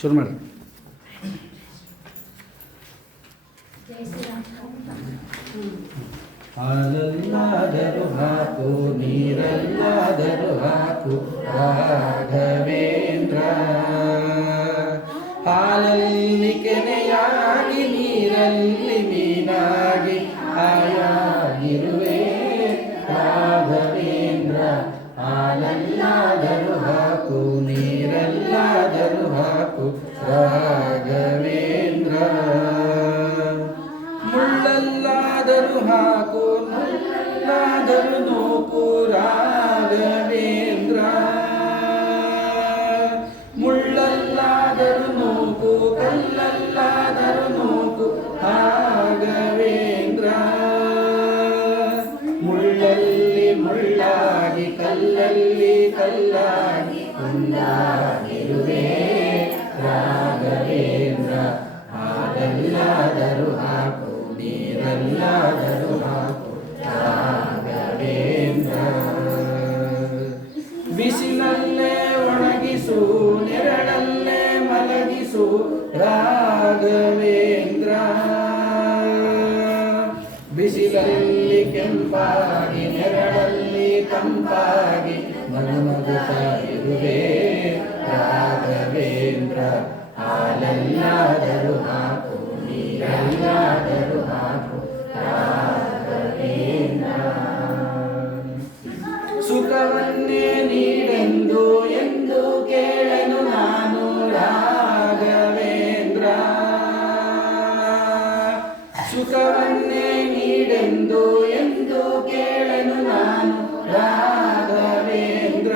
ಶುರು ಮಾಡಿ. ಹಾಲಲ್ಲಾದರೂ ಹಾಕು ನೀರಲ್ಲಾದರೂ ಹಾಕು ರಾಘವೇಂದ್ರ, ಹಾಲಲ್ಲಿ ಕೆನೆಯಾಗಿ ನೀರಲ್ಲಿ ಮೀನಾಗಿ ಆಯಾಗಿರುವೆ ರಾಘವೇಂದ್ರ, ಹಾಲಲ್ಲಾದರೂ ಹಾಕು ನೀರಲ್ಲಾದರೂ ಹಾಕು ರಾಘವೇಂದ್ರ, ಮುಳ್ಳಲ್ಲಾದರೂ ಹಾಕು ಮುಳ್ಳಲ್ಲಾದರೂ ನೂಕು ರಾಘವೇಂದ್ರ, ಮುಳ್ಳಲ್ಲಾದರೂ ನೂಕು ಕಲ್ಲಲ್ಲಾದರೂ ನೂಕು ರಾಘವೇಂದ್ರ, ಮುಳ್ಳಲ್ಲಿ ಮುಳ್ಳಾಗಿ ಕಲ್ಲಲ್ಲಿ ಕಲ್ಲಾಗಿ ಒಂದಾಗಿರುವೆ ರಾಘವೇಂದ್ರ, ಹಾಲಲ್ಲಾದರೂ ಹಾಕು ನೀರಲ್ಲಾದರೂ ಹಾಕು ರಾಘವೇಂದ್ರ, ಬಿಸಿಲಲ್ಲೇ ಒಣಗಿಸು ನೆರಳಲ್ಲೇ ಮಲಗಿಸು ರಾಘವೇಂದ್ರ, ಬಿಸಿಲಲ್ಲಿ ಕೆಂಪಾಗಿ ನೆರಳಲ್ಲಿ ತಂಪಾಗಿ ನಗುನಗುತ್ತಾ ಇರುವೆ ರಾಘವೇಂದ್ರ, ಹಾಲಲ್ಲಾದರೂ ಹಾಕು ನೀರಲ್ಲಾದರೂ ಹಾಕು ರಾಘವೇಂದ್ರ, ಸುಖವನ್ನೇ ನೀಡೆಂದು ಎಂದು ಕೇಳನು ನಾನು ರಾಘವೇಂದ್ರ, ಸುಖವನ್ನೇ ನೀಡೆಂದು ಎಂದು ಕೇಳನು ನಾನು ರಾಘವೇಂದ್ರ,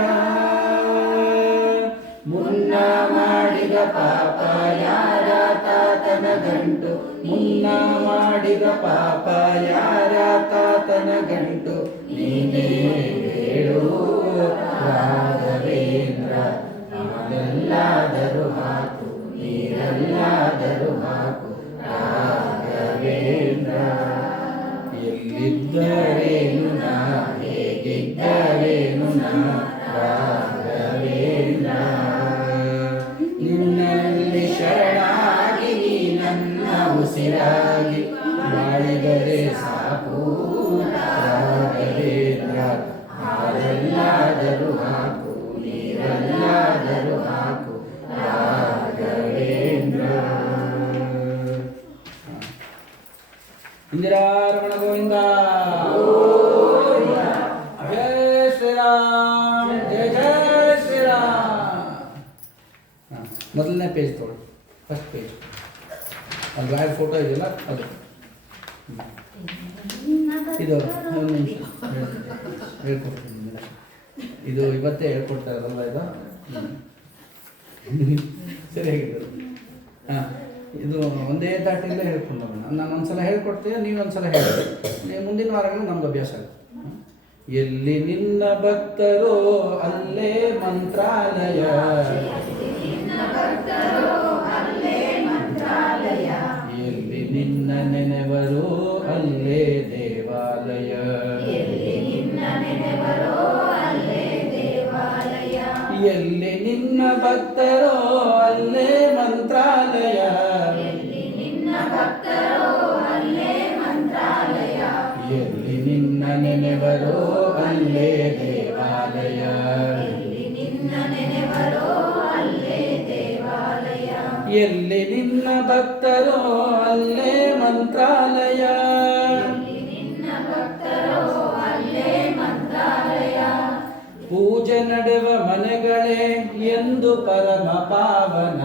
ಮುನ್ನ ಮಾಡಿದ ಪಾಪ ಯಾರ ತಾತನ ಗಂಟು, ಮುನ್ನ ಮಾಡಿದ ಪಾಪ ಯಾರ ತಾತನ ಗಂಟು, ನೀನೇ ಹೇಳು ರಾಘವೇಂದ್ರ, ಹಾಲಲ್ಲಾದರೂ ಹಾಕು ನೀರಲ್ಲಾದರೂ ಹಾಕು ರಾಘವೇಂದ್ರ, ಎಲ್ಲಿದ್ದರೇನು ನಾ ಹೇಗಿದ್ದರೇನು ನಾ ರಾಘವೇಂದ್ರ, ನಿನ್ನಲ್ಲಿ ಶರಣಾಗಿ ನೀ ನನ್ನ ಉಸಿರಾಗಿ ಬಾಳಿದರೆ ಸಾಕು ರಾಘವೇಂದ್ರ, ಹಾಲಲ್ಲಾದರೂ ಹಾಕು ನೀರಲ್ಲಾದರೂ ಹಾಕು ರಾಘವೇಂದ್ರ. ಇಂದಿರಾರಮಣ ಗೋವಿಂದ, ಜಯ ಶ್ರೀರಾಮ್, ಜಯ ಜಯ ಶ್ರೀರಾಮ್. ಮೊದಲನೇ ಪೇಜ್ ತೊಗೊಳ್ಳಿ, ಫಸ್ಟ್ ಪೇಜ್, ಅಲ್ಲಿ ಗಾಯ ಫೋಟೋ ಇದೆಯಲ್ಲ ಅದು, ಇದು ಒಂದು ನಿಮಿಷ ಹೇಳ್ಕೊಡ್ತೀನಿ, ಇದು ಇವತ್ತೇ ಹೇಳ್ಕೊಡ್ತಾ ಇರಲ್ಲ ಇದು ಸರಿಯಾಗಿದ್ದು. ಹಾಂ, ಇದು ಒಂದೇ ದಾಟಿಲ್ಲೇ ಹೇಳ್ಕೊಂಡು ನಾನು ಒಂದ್ಸಲ ಹೇಳ್ಕೊಡ್ತೀಯ, ನೀವು ಒಂದ್ಸಲ ಹೇಳಿ, ನೀವು ಮುಂದಿನ ವಾರಗಳು ನಮ್ಗೆ ಅಭ್ಯಾಸ ಆಗುತ್ತೆ. ಎಲ್ಲಿ ನಿನ್ನ ಭಕ್ತರೋ ಅಲ್ಲೇ ಮಂತ್ರಾಲಯ, ಎಲ್ಲಿ ನಿನ್ನ ನೆನೆವರು ಅಲ್ಲೇ ದೇವಾಲಯ, ಎಲ್ಲಿ ನಿನ್ನ ಭಕ್ತರೋ ಅಲ್ಲೇ ಮಂತ್ರಾಲಯ, ಎಲ್ಲಿ ನಿನ್ನ ನೆನೆವರೋ ಅಲ್ಲೇ ದೇವಾಲಯ, ಎಲ್ಲಿ ನಿನ್ನ ಭಕ್ತರೋ ಅಲ್ಲೇ ಮಂತ್ರಾಲಯ, ಪೂಜೆ ನಡೆವ ಮನೆಗಳೇ ಎಂದು ಪರಮ ಪಾವನ,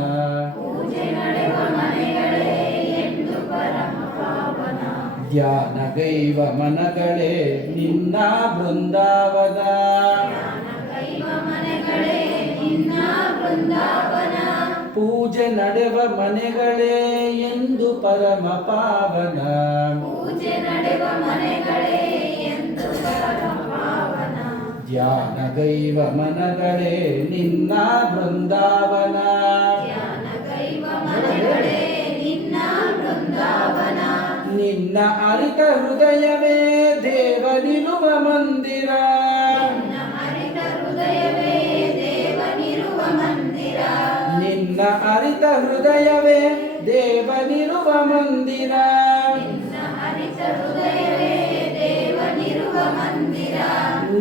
ಧ್ಯಾನಗೈವ ಮನಗಳೇ ನಿನ್ನ ಬೃಂದಾವನ, ಪೂಜೆ ನಡೆವ ಮನೆಗಳೇ ಎಂದು ಪರಮ ಪಾವನ, ಧ್ಯಾನಗೈವ ಮನಗಳೇ ನಿನ್ನ ಬೃಂದಾವನ, ನಿನ್ನ ಅರಿತ ಹೃದಯವೇ ದೇವನಿರುವ ಮಂದಿರ, ನಿನ್ನ ಅರಿತ ಹೃದಯವೇ ದೇವನಿರುವ ಮಂದಿರ.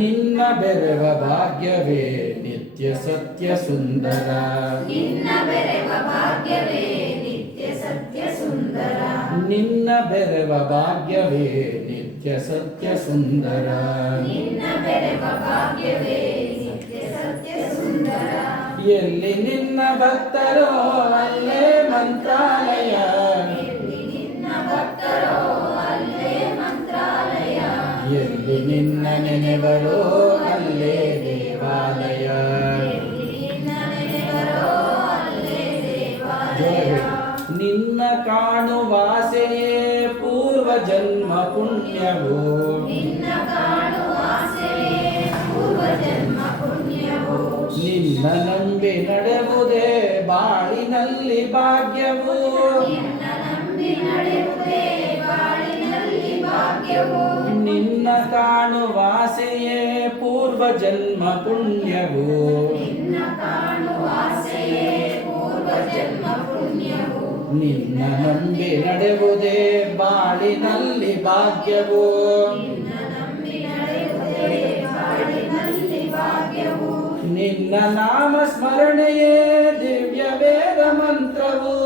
ನಿನ್ನ ಬೆರವ ಭಾಗ್ಯವೇ ನಿತ್ಯ ಸತ್ಯ ಸುಂದರ. ನಿನ್ನ ಬೆರವ ಭಾಗ್ಯವೇ ನಿತ್ಯ ಸತ್ಯ ಸುಂದರ. ನಿನ್ನ ಬೆರವ ಭಾಗ್ಯವೇ ನಿತ್ಯ ಸತ್ಯ ಸುಂದರ. ನಿನ್ನ ಬೆರವ ಭಾಗ್ಯವೇ ನಿತ್ಯ ಸತ್ಯ ಸುಂದರ. ಎಲ್ಲಿ ನಿನ್ನ ಭಕ್ತರೋ ಅಲ್ಲೇ ಮಂತ್ರಾಲಯ. ಎಲ್ಲಿ ನಿನ್ನ ಭಕ್ತರೋ ಅಲ್ಲೇ ಮಂತ್ರಾಲಯ. ಎಲ್ಲಿ ನಿನ್ನ ನೆನೆವರೋ ಅಲ್ಲೇ ದೇವಾಲಯ. ಎಲ್ಲಿ ನಿನ್ನ ನೆನೆವರೋ ಅಲ್ಲೇ ದೇವಾಲಯ. ನಿನ್ನ ಕಾಣುವಾಸೆಯೇ ಪೂರ್ವ ಜನ್ಮ ಪುಣ್ಯವು. ನಿನ್ನ ಕಾಣುವಾಸೆಯೇ ಪೂರ್ವ ಜನ್ಮ ಪುಣ್ಯವು. ನಿನ್ನ ನಂಬಿ ನಡೆವುದೇ ಬಾಳಿನಲ್ಲಿ ಭಾಗ್ಯವು. ನಿನ್ನ ನಂಬಿ ನಡೆವುದೇ ಬಾಳಿನಲ್ಲಿ ಭಾಗ್ಯವು. ನಿನ್ನ ಕಾಣುವಾಸೆಯೇ ಪೂರ್ವ ಜನ್ಮ ಪುಣ್ಯವು. ನಿನ್ನ ಕಾಣುವಾಸೆಯೇ ಪೂರ್ವ ಜನ್ಮ ಪುಣ್ಯವು. ನಿನ್ನ ನಂಬಿ ನಡೆವುದೇ ಬಾಳಿನಲ್ಲಿ ಭಾಗ್ಯವು. ನಿನ್ನ ನಂಬಿ ನಡೆವುದೇ ಬಾಳಿನಲ್ಲಿ ಭಾಗ್ಯವು. ನಿನ್ನ ನಾಮ ಸ್ಮರಣೆಯೇ ದಿವ್ಯ ವೇದ ಮಂತ್ರವು.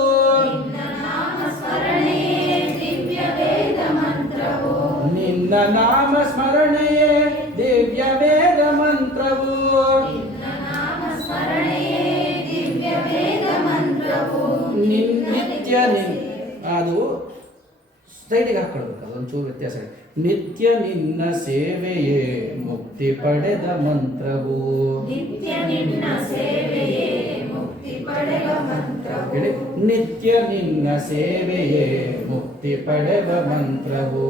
ನಿನ್ನ ನಾಮ ಸ್ಮರಣೆಯೇ ದಿವ್ಯ ವೇದ ಮಂತ್ರವು. ನಿನ್ನ ನಾಮ ಸ್ಮರಣೆಯೇ ದಿವ್ಯ ವೇದ ಮಂತ್ರವು. ನಿನ್ನ ನಾಮ ಸ್ಮರಣೆಯೇ ದಿವ್ಯ ವೇದ ಮಂತ್ರವು. ನಿತ್ಯ ಅದು ಸ್ಟೈಲಿಗೆ ಹಾಕೊಳ್ಬೇಕು, ಅದೊಂಚೂರು ವ್ಯತ್ಯಾಸ ಇದೆ. ನಿತ್ಯ ನಿನ್ನ ಸೇವೆಯೇ ಮುಕ್ತಿ ಪಡೆದ ಮಂತ್ರವು. ನಿತ್ಯ ನಿನ್ನ ಸೇವೆಯೇ ಮುಕ್ತಿ ಪಡೆದ ಮಂತ್ರವು. ಹೇಳಿ, ನಿತ್ಯ ನಿನ್ನ ಸೇವೆಯೇ ಮುಕ್ತಿ ಪಡೆದ ಮಂತ್ರವು.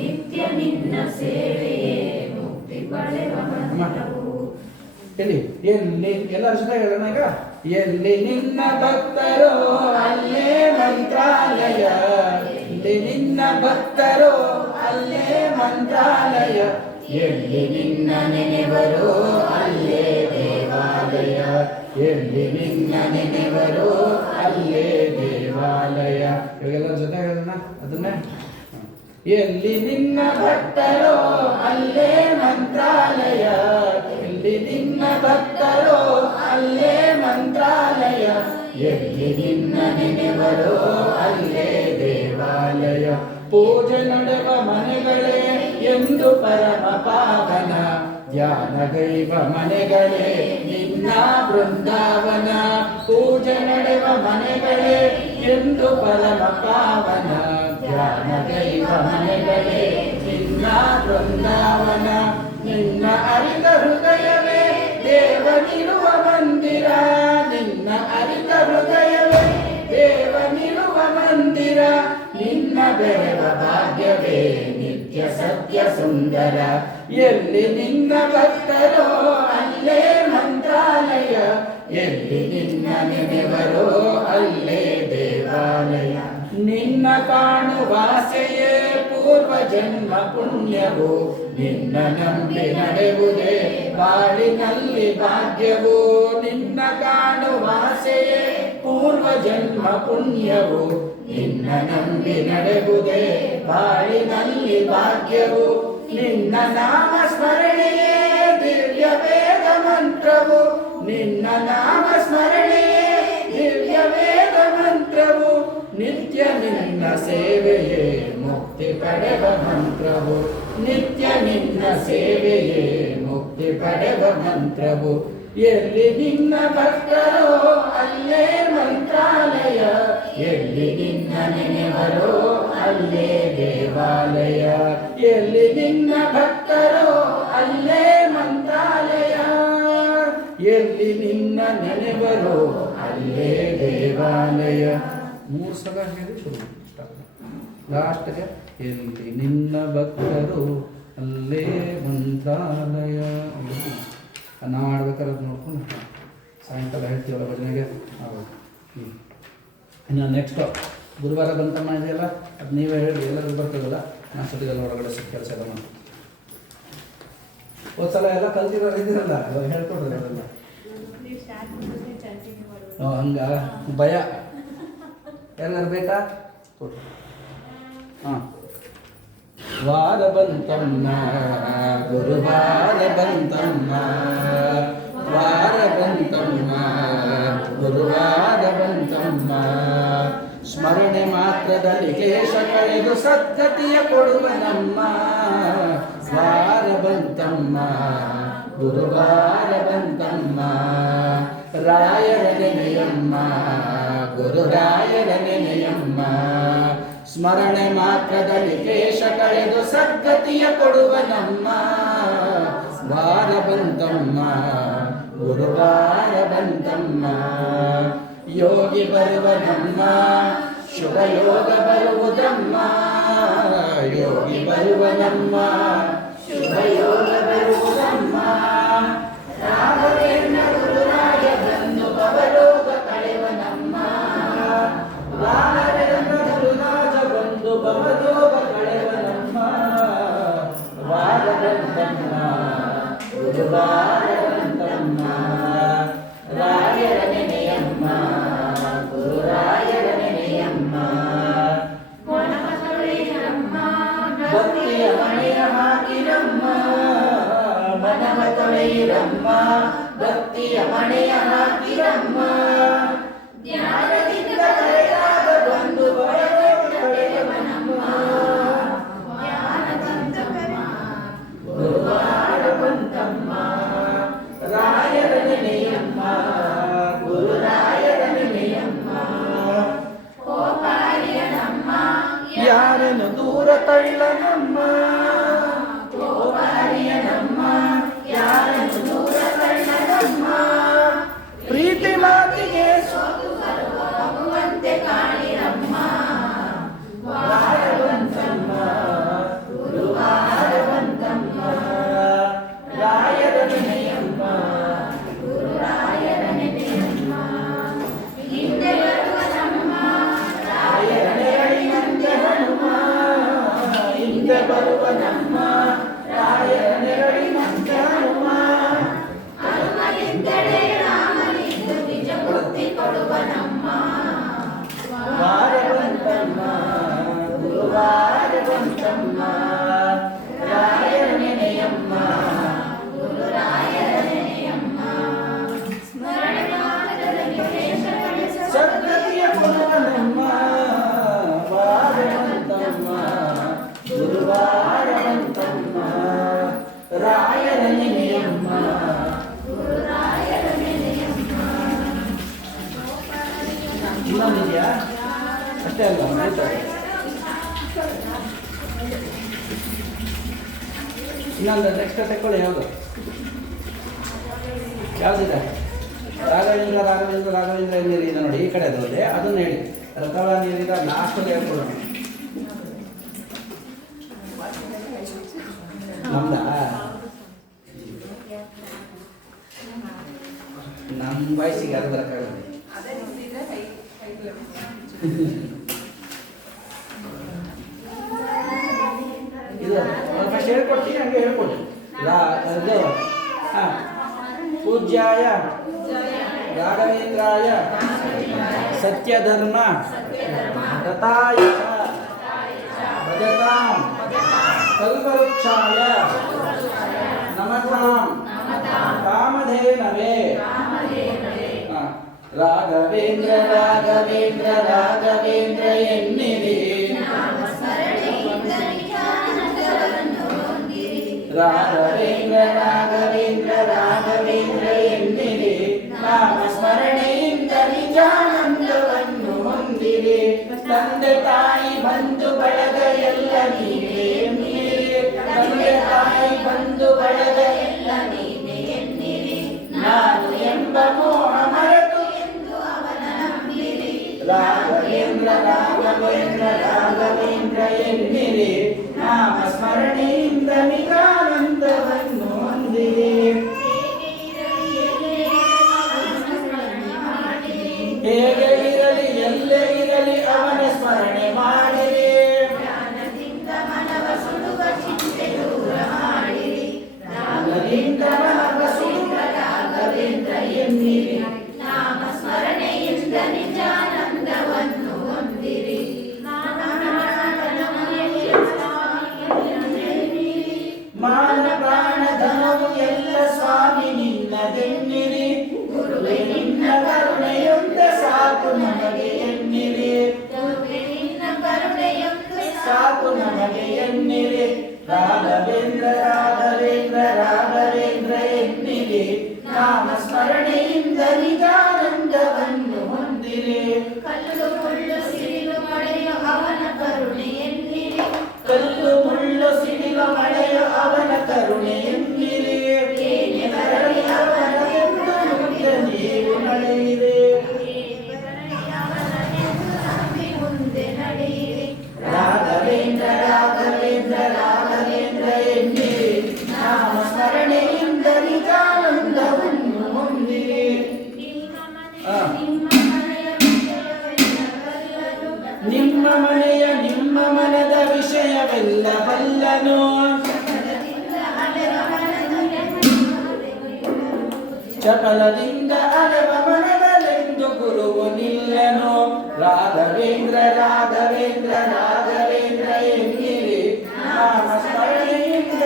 ನಿತ್ಯ ನಿನ್ನ ಸೇವೆಯೇ ಮುಕ್ತಿ ಪಡೆದ ಮಂತ್ರವು. ಹೇಳಿ, ಎಲ್ಲಿ ಎಲ್ಲರ ಜೊತೆ ಹೇಳೋಣ ಈಗ. ಎಲ್ಲಿ ನಿನ್ನ ಭಕ್ತರೋ ಅಲ್ಲೇ ಮಂತ್ರಾಲಯ. ಎಲ್ಲಿ ನಿನ್ನ ಭಕ್ತರೋ ಅಲ್ಲೇ ಮಂತ್ರಾಲಯ. ಎಲ್ಲಿ ನಿನ್ನ ನೆನೆವರೋ ಅಲ್ಲೇ ದೇವಾಲಯ. ಎಲ್ಲಿ ನಿನ್ನ ನೆನೆವರೋ ಅಲ್ಲೇ ದೇವಾಲಯ. ಇವಾಗೆಲ್ಲರ ಜೊತೆ ಹೇಳೋಣ ಅದನ್ನೇ. ಎಲ್ಲಿ ನಿನ್ನ ಭಕ್ತರೋ ಅಲ್ಲೇ ಮಂತ್ರಾಲಯ. ಎಲ್ಲಿ ನಿನ್ನ ಭಕ್ತರೋ ಅಲ್ಲೇ ಮಂತ್ರಾಲಯ. ಎಲ್ಲಿ ನಿನ್ನ ನೆನೆವರೋ ಅಲ್ಲೇ ದೇವಾಲಯ. ಪೂಜೆ ನಡೆವ ಮನೆಗಳೇ ಎಂದು ಪರಮ ಪಾವನ. ಧ್ಯಾನಗೈವ ಮನೆಗಳೇ ನಿನ್ನ ಬೃಂದಾವನ. ಪೂಜೆ ನಡೆವ ಮನೆಗಳೇ ಎಂದು ಪರಮ ಪಾವನ. ಧ್ಯಾನಗೈವ ಮನೆಗಳೇ ನಿನ್ನ ಬೃಂದಾವನ. ನಿನ್ನ ಅರಿತ ಹೃದಯವೇ ದೇವನಿರುವ ಮಂದಿರ. ನಿನ್ನ ಅರಿತ ಹೃದಯವೇ ದೇವನಿರುವ ಮಂದಿರ. ನಿನ್ನ ಬೆರವ ಭಾಗ್ಯವೇ ನಿತ್ಯ ಸತ್ಯ ಸುಂದರ. ಎಲ್ಲಿ ನಿನ್ನ ಭಕ್ತರೋ ಅಲ್ಲೇ ಮಂತ್ರಾಲಯ. ಎಲ್ಲಿ ನಿನ್ನ ನೆನೆವರೋ ಅಲ್ಲೇ ದೇವಾಲಯ. ನಿನ್ನ ಕಾಣುವಾಸೆಯೇ ಪೂರ್ವ ಜನ್ಮ ಪುಣ್ಯವು. ನಿನ್ನ ನಂಬಿ ನಡೆವುದೇ ಬಾಳಿನಲ್ಲಿ ಭಾಗ್ಯವು. ನಿನ್ನ ಕಾಣುವಾಸೆಯೇ ಪೂರ್ವ ಜನ್ಮ ಪುಣ್ಯವು. ನಿನ್ನ ನಂಬಿ ನಡೆವುದೇ ಬಾಳಿನಲ್ಲಿ ಭಾಗ್ಯವು. ನಿನ್ನ ನಾಮ ಸ್ಮರಣೆಯೇ ದಿವ್ಯ ವೇದ ಮಂತ್ರವು. ನಿನ್ನ ನಾಮ ಸ್ಮರಣೆಯೇ ದಿವ್ಯ ವೇದ ಮಂತ್ರವು. ನಿತ್ಯ ನಿನ್ನ ಸೇವೆಯೇ ಮುಕ್ತಿ ಪಡೆವ ಮಂತ್ರವು. ನಿತ್ಯ ನಿನ್ನ ಸೇವೆಯೇ ಮುಕ್ತಿ ಪಡೆವ ಮಂತ್ರವು. ಎಲ್ಲಿ ನಿನ್ನ ಭಕ್ತರೋ ಅಲ್ಲೇ ಮಂತ್ರಾಲಯ. ಎಲ್ಲಿ ನಿನ್ನ ನೆನೆವರೋ ಅಲ್ಲೇ ದೇವಾಲಯ. ಎಲ್ಲಿ ನಿನ್ನ ಭಕ್ತರೋ ಅಲ್ಲೇ ಮಂತ್ರಾಲಯ. ಎಲ್ಲಿ ನಿನ್ನ ನೆನೆವರೋ ಅಲ್ಲೇ ದೇವಾಲಯ. 3 ಸಲ ಹೇಳಿ ಶುರು ಲಾಸ್ಟ್ಗೆ. ಎಲ್ಲಿ ನಿನ್ನ ಭಕ್ತರು ಅಲ್ಲೇ ಮಂತ್ರಾಲಯ. ನಾವು ಆಡ್ಬೇಕಾದ್ರೆ ಅದು ನೋಡ್ಕೊಂಡು ಸಾಯಂಕಾಲ ಹೇಳ್ತೀವಲ್ಲ ಭಜನೆಗೆ ಆಗೋದು. ಇನ್ನು ನೆಕ್ಸ್ಟು ಗುರುವಾರ ಬಂತಮ್ಮ ಇದೆಯಲ್ಲ, ಅದು ನೀವೇ ಹೇಳಿ ಎಲ್ಲರಿಗೂ ಬರ್ತದಲ್ಲ. ನಾನು ಸರಿಗೆಲ್ಲ ಒಳಗಡೆ ಸಿಕ್ಕ ಕೆಲಸ ಎಲ್ಲ ಮಾಡಿ ಹೋದ ಸಲ ಎಲ್ಲ ಕಲ್ತಿರೋರು ಇದ್ದೀರಲ್ಲ, ಹೇಳ್ಕೊಡ್ರಿ ಅದೆಲ್ಲ. ಹಂಗ ಭಯ ಎಲ್ಲರೂ ಬೇಕಾ ಕೊಟ್ಟು ಹಾಂ. ವಾರ ಬಂತಮ್ಮ ಗುರುವಾರ ಬಂತಮ್ಮ, ವಾರ ಬಂತಮ್ಮ ಗುರುವಾರ ಬಂತಮ್ಮ, ಸ್ಮರಣೆ ಮಾತ್ರದಲ್ಲಿ ಕ್ಲೇಶ ಕಳೆದು ಸದ್ಗತಿಯ ಕೊಡುವ ನಮ್ಮ. ವಾರ ಬಂತಮ್ಮ ಗುರುವಾರ ಬಂತಮ್ಮ, ರಾಯರ ನೆನೆಯಮ್ಮ ಗುರುರಾಯರ ನೆನೆಯಮ್ಮ, ಸ್ಮರಣೆ ಮಾತ್ರದಲ್ಲಿ ಕ್ಲೇಶ ಕಳೆದು ಸದ್ಗತಿಯ ಕೊಡುವ ನಮ್ಮ. ವಾರ ಬಂತಮ್ಮ ಗುರುವಾರ ಬಂತಮ್ಮ, ಯೋಗಿ ಬರುವ ನಮ್ಮ ಶುಭ ಯೋಗ ಬರುವುದಮ್ಮ, ಯೋಗಿ ಬರುವ ನಮ್ಮ ಶುಭ ಯೋಗ ಬರುವುದಮ್ಮ, ರಾಘವೇಂದ್ರ ಗುರುರಾಯ ಬಂದು ಭವರೋಗ ಕಳೆವ ನಮ್ಮ. ರಾಘವೇಂದ್ರ ಗುರುರಾಜ ಬಂದು ಭವರೋಗ ಕಳೆವ ನಮ್ಮ. ವಾರ ಬಂತಮ್ಮ ಗುರುವಾರ ಬಂತಮ್ಮ, ರಾಯರ ನೆನೆಯಮ್ಮ ಗುರುರಾಯರ ನೆನೆಯಮ್ಮ, ಭಕ್ತಿಯ ಮನೆಯ ಹಾಕಿರಮ್ಮ, ಮನವ ತೊಳೆಯಿರಮ್ಮ ಭಕ್ತಿಯ ಮನೆಯ ಹಾಕಿರಮ್ಮ, ಜ್ಞಾನದಿಂದ ಕರೆಯಾದ ಬಂದು ಕಳೆಯವ ನಮ್ಮ. ಗುರುವಾರ ಬಂತಮ್ಮ ರಾಯರ ನೆನೆಯಮ್ಮ ಗುರುರಾಯರ ನೆನೆಯಮ್ಮ, ಯಾರನ್ನು ದೂರ ತಳ್ಳನಮ್ಮ, ಕೋಪಹರಿಯನಮ್ಮ ಯಾರನ್ನು ದೂರ ತಳ್ಳನಮ್ಮ, ಪ್ರೀತಿ ಮಾತಿಗೆ ಸೋತು ಬರುವಂತೆ ಕಾಣಿರಮ್ಮ. ವಾರ ಬಂತಮ್ಮ ಗುರುವಾರ ಬಂತಮ್ಮ, ರಾಯರ ನೆನೆಯಮ್ಮ ಗುರುರಾಯರ ನೆನೆಯಮ್ಮ, ಹಿಂದೆ ಬರುವ ನಮ್ಮ ರಾಯರ ನೆರಳಿನಂತೆ ಹನುಮ, ಹಿಂದೆ ಬರುವ ನಮ್ಮ ರಾಯರ ನೆರಳಿನಂತೆ ಹನುಮ, ಹನುಮನಿದ್ದಡೆ ರಾಮನಿದ್ದು ನಿಜ ಮುಕ್ತಿ ಕೊಡುವ ನಮ್ಮ. ವಾರ ಬಂತಮ್ಮ ಗುರುವಾರ ಬಂತಮ್ಮ, ರಾಯರ ನೆನೆಯಮ್ಮ ಗುರುರಾಯರ ನೆನೆಯಮ್ಮ, ಸ್ಮರಣೆ ಮಾತ್ರದಲ್ಲಿ ಕ್ಲೇಶ ಕಳೆದು ಸದ್ಗತಿಯ ಕೊಡುವ ನಮ್ಮ. ವಾರ ಬಂತಮ್ಮ ಗುರುವಾರ ಬಂತಮ್ಮ, ರಾಯರ ನೆನೆಯಮ್ಮ ಗುರುರಾಯರ ನೆನೆಯಮ್ಮ. ಇನ್ನೊಂದಿದೆಯಾ? ಅಷ್ಟೇ ಅಲ್ಲ ಇನ್ನೊಂದು ನೆಕ್ಸ್ಟ್ ತಗೊಳ್ಳಿ. ಯಾವುದು ಯಾವುದಿದೆ? ರಾಘವೇಂದ್ರ ರಾಘವೇಂದ್ರ ರಾಘವೇಂದ್ರ ಎಲ್ಲಿದೆ ನೋಡಿ, ಈ ಕಡೆ ಅದರಲ್ಲೇ ಅದನ್ನು ಹೇಳಿ. ರಥಳ ನೀರಿದ ಲಾಸ್ಟಲ್ಲಿ ಹೇಳ್ಕೊಳ್ಳೋಣ. ನಮ್ದ ನಮ್ಮ ವಯಸ್ಸಿಗೆ ಅದು ಬರೋಕ್ಕಾಗಲ್ಲ. ಇಲ್ಲ ಫಸ್ಟ್ ಹೇಳ್ಕೊಡ್ತೀನಿ, ಹಂಗೆ ಹೇಳ್ಕೊಡಿ. ಇದು ಹಾಂ, ಪೂಜ್ಯಾಯ ರಾಘವೇಂದ್ರಾಯ ಸತ್ಯಧರ್ಮ ರಥಾಯ ಭಜತಾಂ ಕಲ್ಪವೃಕ್ಷಾಯ ನಮತಾಂ ಕಾಮಧೇನವೇ. ರಾಘವೇಂದ್ರ ರಾಘವೇಂದ್ರ ರಾಘವೇಂದ್ರ ಎನ್ನಿರಿ, ರಾಘವೇಂದ್ರ ರಾಘವೇಂದ್ರ ರಾಘವೇಂದ್ರ ಎನ್ನಿರಿ, ನಾಮ ಸ್ಮರಣೆಯಿಂದ ನಿಜಾನಂದವನ್ನು ಹೊಂದಿರಿ. ತಂದೆ ತಾಯಿ ಬಂಧು ಬಳಗ ಎಲ್ಲ ನೀವೇ ಎನ್ನಿರಿ, ತಂದೆ ತಾಯಿ ಬಂಧು ಬಳಗ ಎಲ್ಲ ನೀವೇ ಎನ್ನಿರಿ. ನಾನು ಎಂಬ ಮೋಹ ಮರೆತು ಎಂದು ಅವನ ನಂಬಿರಿ. ರಾಘವೇಂದ್ರ ರಾಘವೇಂದ್ರ ರಾಘವೇಂದ್ರ ಎನ್ನಿರಿ, ನಾಮ ಸ್ಮರಣೆಯಿಂದ ನಿಜಾನಂದವನ್ನು ಹೊಂದಿರಿ. ಹೇಗೆ ಇರಲಿ ಎಲ್ಲೇ ಇರಲಿ ಅವನ ಸ್ಮರಣೆ ಮಾಡಿರಿ. ಜ್ಞಾನದಿಂದ ಮನವ ಸುಡುವ ಚಿಂತೆ ದೂರ ಮಾಡಿರಿ. ಜ್ಞಾನದಿಂದ ಮನವ ಸುಡುವ ರಾಘವೇಂದ್ರ ಎನ್ನಿರಿ, ನಾಮ ಸ್ಮರಣೆ ಕಲ್ಲು ಮುಳ್ಳು ಸಿಡಿಲು ಮಳೆಯು ಅವನ ಕರುಣೆ ಎನ್ನಿರಿ. ಕಲ್ಲು ಮುಳ್ಳು ಸಿಡಿಲು ಮಳೆಯು ಅವನ ಕರುಣೆ ಎನ್ನಿರಿ. ಏನೇ ಬರಲಿ ಅವನೆಂದು ಮುಂದೆ ನೀವು ನಡೆಯಿರಿ. ಅವನನೆಂದು ನಂಬಿ ಮುಂದೆ ನಡೆಯಿರಿ. ರಾಘವೇಂದ್ರ ರಾಘವೇಂದ್ರ ರಾಘವೇಂದ್ರ ಎನ್ನಿರಿ. ನಾಮ ಸ್ಮರಣೆಯಿಂದ ನಿಜಾನಂದವನ್ನು ಹೊಂದಿರಿ. ನಿಮ್ಮ ಮನೆಯ ನಿಮ್ಮ ಮನದ ವಿಷಯವೆಲ್ಲ ಬಲ್ಲನು. ಚಪಲದಿಂದ ಅಲೆವ ಮನದಲೆಂದು ಗುರುವು ನಿಲ್ಲನು. ರಾಘವೇಂದ್ರ ರಾಘವೇಂದ್ರ ರಾಘವೇಂದ್ರ ಎನ್ನಿರಿ. ನಾಮ ಸ್ಮರಣೆಯಿಂದ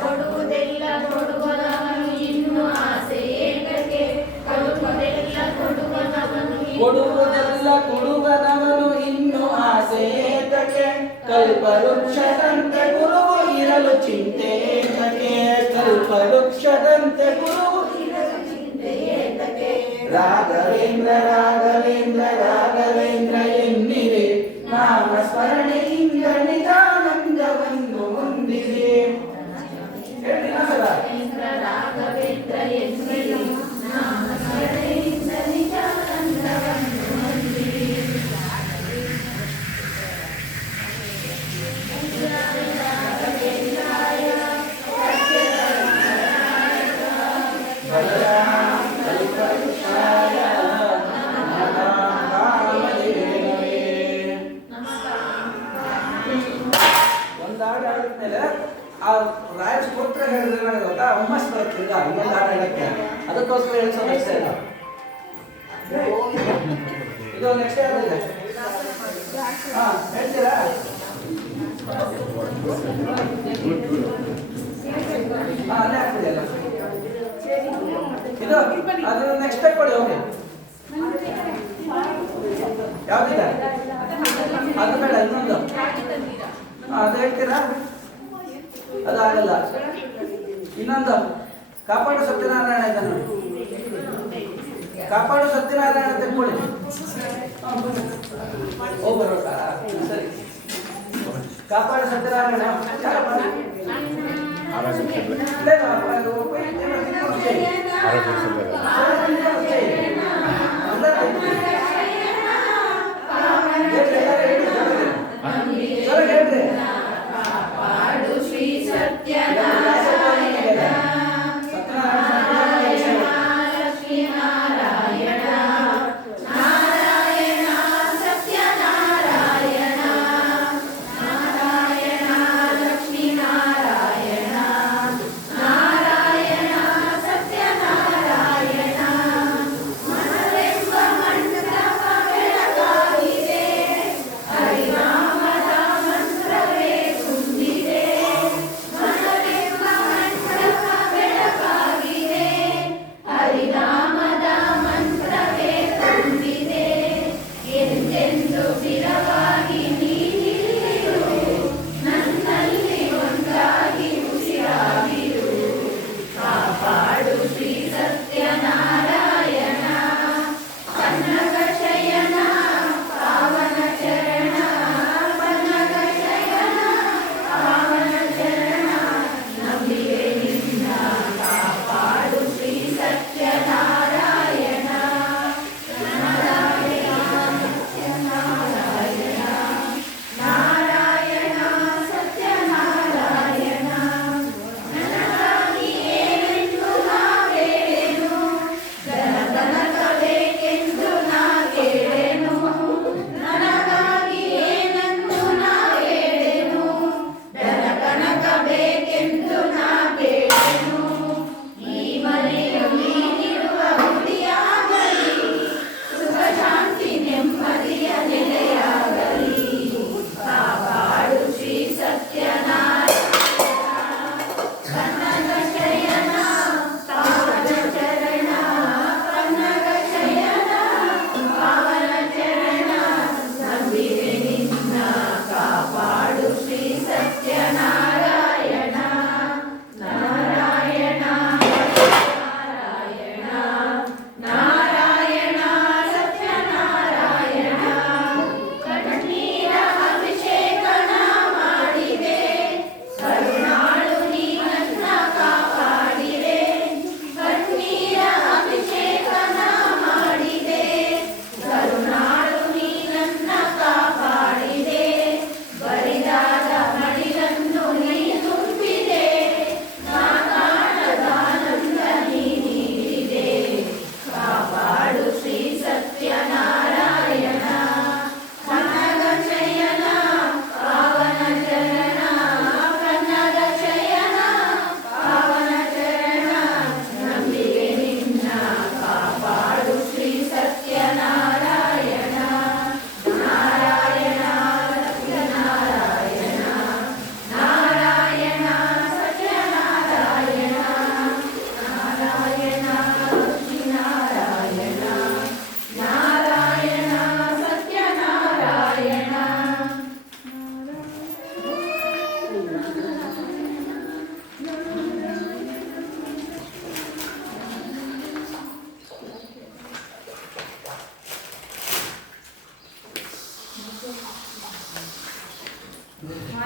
ಕೊಡುವುದೆಲ್ಲ ಕೊಡುವನವನು ಇನ್ನು ಆಸೆ ಏತಕ್ಕೆ. ಕೊಡುವುದೆಲ್ಲ ಕೊಡುವನವನು ಕೊಡುವುದೆಲ್ಲ ಕೊಡುವನವನು ಇನ್ನು ಆಸೆ ಏತಕ್ಕೆ. ಕಲ್ಪವೃಕ್ಷದಂತೆ ಗುರುವು ಇರಲು ಚಿಂತೆ ಏತಕ್ಕೆ. ಕಲ್ಪವೃಕ್ಷದಂತೆ ಗುರುವು ಇರಲು ಚಿಂತೆ ಏತಕ್ಕೆ. ರಾಘವೇಂದ್ರ ರಾಘವೇಂದ್ರ ರಾಘವೇಂದ್ರ ಎನ್ನಿರಿ. ನಾಮ ಸ್ಮರಣೆಯಿಂದ ನಿಜಾನಂದವನ್ನು ಹೊಂದಿರಿ. ಹೇಳಿ ನಾಸರ. ರಾಘವೇಂದ್ರ ಎನ್ನಿರಿ. ನಾಮ ಸ್ಮರಣೆಯಿಂದ ನಿಜಾನಂದವನ್ನು ಹೊಂದಿರಿ. ಒಂದು ಹಾಡು ಆಡಿದ್ಮೇಲೆ ಆ ರಾಜ ಸ್ತೋತ್ರ ಹೇಳಿದ್ರೆ ಗೊತ್ತಾ ಹುಮ್ಮಸ್ ಬರ್ತಿಲ್ಲ ಇನ್ನೊಂದು ಹಾಡು ಹೇಳಕ್ಕೆ. ಅದಕ್ಕೋಸ್ಕರ ಹೇಳ್ಸೋದು ಅಷ್ಟೇ ಇಲ್ಲ. ಇದು ನೆಕ್ಸ್ಟ್ ಯಾವ್ದಿದೆ? ಹೇಳ್ತೀರಾ? ಅಲ್ಲೇ ಆಗ್ತಿದೆಯಲ್ಲ ಇದು. ಅದು ನೆಕ್ಸ್ಟ್ ಕೊಡಿ. ಓಕೆ, ಯಾವ್ದಿದೆ? ಅದು ಬೇಡ, ಇನ್ನೊಂದು. ಅದು ಹೇಳ್ತೀರಾ? ಅದಾಗಲ್ಲ. ಇನ್ನೊಂದು ಕಾಪಾಡು ಸತ್ಯನಾರಾಯಣ ಇದನ್ನು. ಕಾಪಾಡು ಸತ್ಯನಾರಾಯಣ ತೆಕ್ಕೊಳ್ಳಿ. ಬರೋಲ್ಲ. ಸರಿ, ಕಾಪಾಡು ಸತ್ಯನಾರಾಯಣ. ಕಾಪಾಡು ಶ್ರೀ ಸತ್ಯನಾರಾಯಣ ಲಕ್ಷ್ಮೀ ನಾರಾಯಣ. ನಾರಾಯಣ ಸತ್ಯನಾರಾಯಣ. ನಾರಾಯಣ ಲಕ್ಷ್ಮೀ ನಾರಾಯಣ. ನಾರಾಯಣ ಸತ್ಯನಾರಾಯಣ.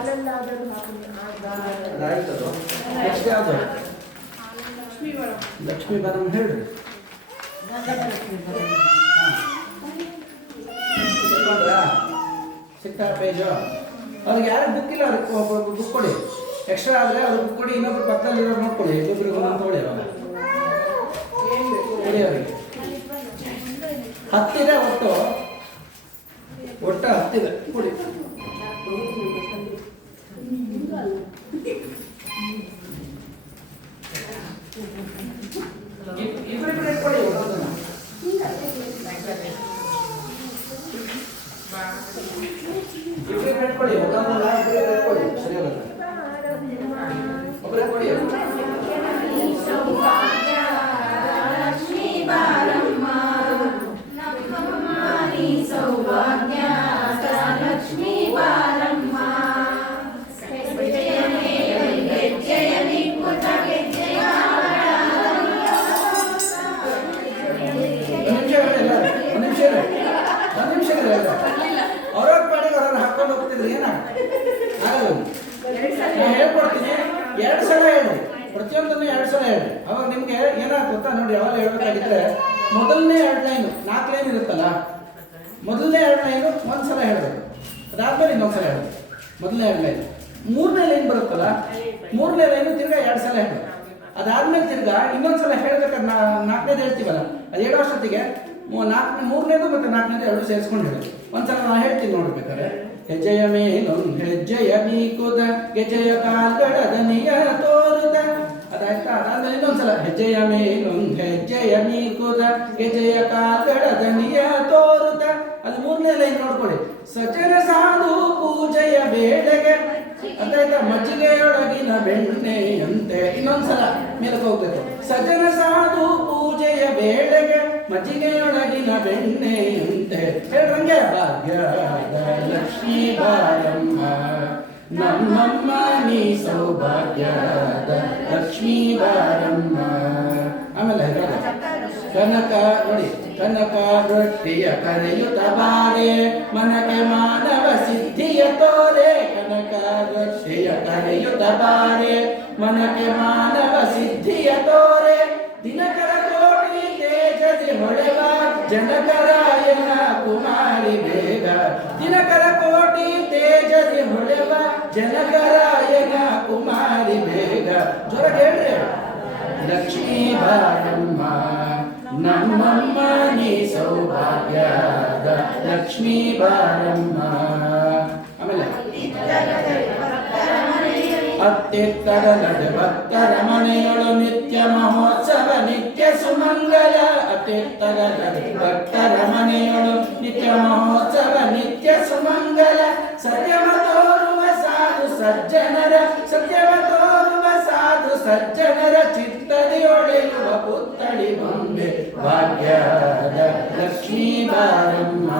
ಹಾಲಲ್ಲಾದರೂ ಹಾಕಿ ಅದಾಯ್ತದು. ನೆಕ್ಸ್ಟ್ ಯಾವುದು? ಲಕ್ಷ್ಮೀ ಬಾರಮ್ಮ ಹೇಳ್ರಿ. ಸಿಕ್ತಾ ಪೇಜು? ಅವ್ರಿಗೆ ಯಾರು ಬುಕ್ ಇಲ್ಲ ಅವ್ರಿಗೆ ಬುಕ್ ಕೊಡಿ. ಎಕ್ಸ್ಟ್ರಾ ಆದರೆ ಅವ್ರಿಗೆ ಬುಕ್ ಕೊಡಿ. ಇನ್ನೊಬ್ರು ಪಕ್ಕದಲ್ಲಿರೋ ನೋಡ್ಕೊಳ್ಳಿ. ಇನ್ನೊಬ್ರಿಗೆ ಒಂದೊಂದು ತೊಗೊಳ್ಳಿ. ಅವಾಗ ಕೊಡಿ ಅವರಿಗೆ. ಹತ್ತಿದೆ ಒಟ್ಟು 10 ಕೊಡಿ. ಇಬ್ಬರಿಬ್ಬರು ಕೊಡಿ. ಇಬ್ಬರಿಬ್ಬರು ಕೊಡಿ. ಒಂದೊಂದಲ್ಲ ಇಬ್ಬರಿಬ್ಬರು ಕೊಡಿ. ಸರಿ ಹೋಗುತ್ತೆ. ಒಬ್ಬರೇ ಕೊಡಿ. ಲಕ್ಷ್ಮೀ ಬಾರಮ್ಮ ನಮ್ಮಮ್ಮ ನೀ ಸೌಭಾಗ್ಯ ಲಕ್ಷ್ಮೀ ಬಾರಮ್ಮ ಗೆಜ್ಜೆಯ ನಿಕ್ಕುತ ಗೆಜ್ಜೆಯ ಒಂದು ನಿಮಿಷ ಅವ್ರವ್ರ ಪಾಡಿಗೆ ಅವ್ರವ್ರು ಹಾಕೊಂಡು ಹೋಗ್ತಿದ್ರು. ಏನಾಗಲ್ಲ. ನಾನು ಹೇಳ್ಕೊಡ್ತೀನಿ. 2 ಸಲ ಹೇಳಿ. ಪ್ರತಿಯೊಂದನ್ನು 2 ಸಲ ಹೇಳಿ. ಅವಾಗ ನಿಮಗೆ ಏನಾಗ್ತದೆ ಗೊತ್ತಾ? ನೋಡಿ, ಯಾವಾಗ ಹೇಳ್ಬೇಕಾಗಿದ್ರೆ ಮೊದಲನೇ 2 ಲೈನು 4 ಲೈನ್ ಇರುತ್ತಲ್ಲ, ಮೊದಲನೇ 2 ಲೈನು 1 ಸಲ ಹೇಳಬೇಕು. ಅದಾದ್ಮೇಲೆ ಇನ್ನೊಂದು ಸಲ ಹೇಳಬೇಕು. ಮೊದಲನೇ 2 ಲೈನು. 3ನೇ ಲೈನ್ ಬರುತ್ತಲ್ಲ, 3ನೇ ಲೈನು ತಿರ್ಗಾ 2 ಸಲ ಹೇಳಬೇಕು. ಅದಾದ್ಮೇಲೆ ತಿರ್ಗಾ ಇನ್ನೊಂದು ಸಲ ಹೇಳ್ಬೇಕಾದ್ರೆ 4ನೇದು ಹೇಳ್ತೀವಲ್ಲ, ಅದು ಹೇಳೋ ಅಷ್ಟೊತ್ತಿಗೆ 3ನೇದು ಮತ್ತು 4ನೇದು 2 ಸೇರಿಸ್ಕೊಂಡು ಹೇಳಿ. ಒಂದ್ಸಲ ನಾನು ಹೇಳ್ತೀನಿ ನೋಡ್ಬೇಕಾದ್ರೆ. ಹೆಜ್ಜೆಯ ಮೇಲೊಂದು ಹೆಜ್ಜೆಯ ನೀಕುದ ಗೆಜ್ಜೆಯ ಕಾಲ್ಗಳ ದನಿಯ ತೋರುದ. ಅದಾಯ್ತಾ? ಅದಾದ್ಮೇಲೆ ಇನ್ನೊಂದ್ಸಲ ಹೆಜ್ಜೆಯ ಮೇಲೊಂದು ಹೆಜ್ಜೆಯ ನೀಕುದ ಗೆಜ್ಜೆಯ ಕಾಲ್ಗಳ ದನಿಯ ತೋರುದ. ಅದು 3ನೇ ಲೈನ್ ನೋಡ್ಕೊಳ್ಳಿ. ಸಜ್ಜನ ಸಾಧು ಪೂಜೆಯ ವೇಳೆಗೆ ಅದಾಯ್ತಾ? ಮಜ್ಜಿಗೆಯೊಳಗಿನ ಬೆಣ್ಣೆಯಂತೆ. ಇನ್ನೊಂದ್ಸಲ ಮೇಲಕ್ಕೆ ಹೋಗ್ಬೇಕು. ಸಜ್ಜನ ಸಾಧು ಪೂಜೆಯ ವೇಳೆಗೆ ಮಜ್ಜಿಗೆಯೊಳಗಿನ ಬೆಣ್ಣೆಯಂತೆ. ಹೇಳ್ರಂಗೆ. ಭಾಗ್ಯದ ಲಕ್ಷ್ಮೀ ಬಾರಮ್ಮ ನಮ್ಮಮ್ಮ ನೀ ಸೌಭಾಗ್ಯದ ಲಕ್ಷ್ಮೀ ಬಾರಮ್ಮ. ಆಮೇಲೆ ಕನಕ ನೋಡಿ. ಕನಕ ರೊಟ್ಟಿಯ ಕರೆಯುತ್ತ ಬಾರೆ ಮನಕ್ಕೆ ಮಾನವ ಸಿದ್ಧಿಯ ತೋರೆ. ಕನಕ ರೊಟ್ಟಿಯ ಕರೆಯುತ್ತ ಬಾರೆ ಮನಕ್ಕೆ ಮಾನವ ಸಿದ್ಧಿಯ ತೋರೆ. ದಿನಕರ ಕೋಟಿ ತೇಜದಿ ಹೊಳೆವ ಜನಕರಾಯನ ಕುಮಾರಿ ಬೇಗ. ದಿನಕರ ಕೋಟಿ ತೇಜದಿ ಹೊಳೆವ ಜನಕರಾಯನ ಕುಮಾರಿ ಬೇಗ. ಜ್ವರ ಹೇಳ್ರಿ. ಲಕ್ಷ್ಮೀ ಬಾರಮ್ಮ ನಮ್ಮಮ್ಮ ನೀ ಸೌಭಾಗ್ಯದ ಲಕ್ಷ್ಮೀ ಬಾರಮ್ಮ. ಆಮೇಲೆ ಅತ್ತೆತ್ತರ ನಡೆ ಭಕ್ತರ ಮನೆಯೊಳು ನಿತ್ಯ ಮಹೋತ್ಸವ ನಿತ್ಯ ಸುಮಂಗಲ. ಅತ್ತೆತ್ತರ ನಡೆ ಭಕ್ತರ ಮನೆಯೊಳು ನಿತ್ಯ ಮಹೋತ್ಸವ ನಿತ್ಯ ಸುಮಂಗಲ. ಸತ್ಯವ ತೋರುವ ಸಾಧು ಸಜ್ಜನರ ಸತ್ಯವ ತೋರುವ ಸಾಧು ಸಜ್ಜನರ ಚಿತ್ತದಿ ಒಡೆಯುವ ಪುತ್ತಳಿ ಬೊಂಬೆ. ಭಾಗ್ಯದ ಲಕ್ಷ್ಮೀ ಬಾರಮ್ಮ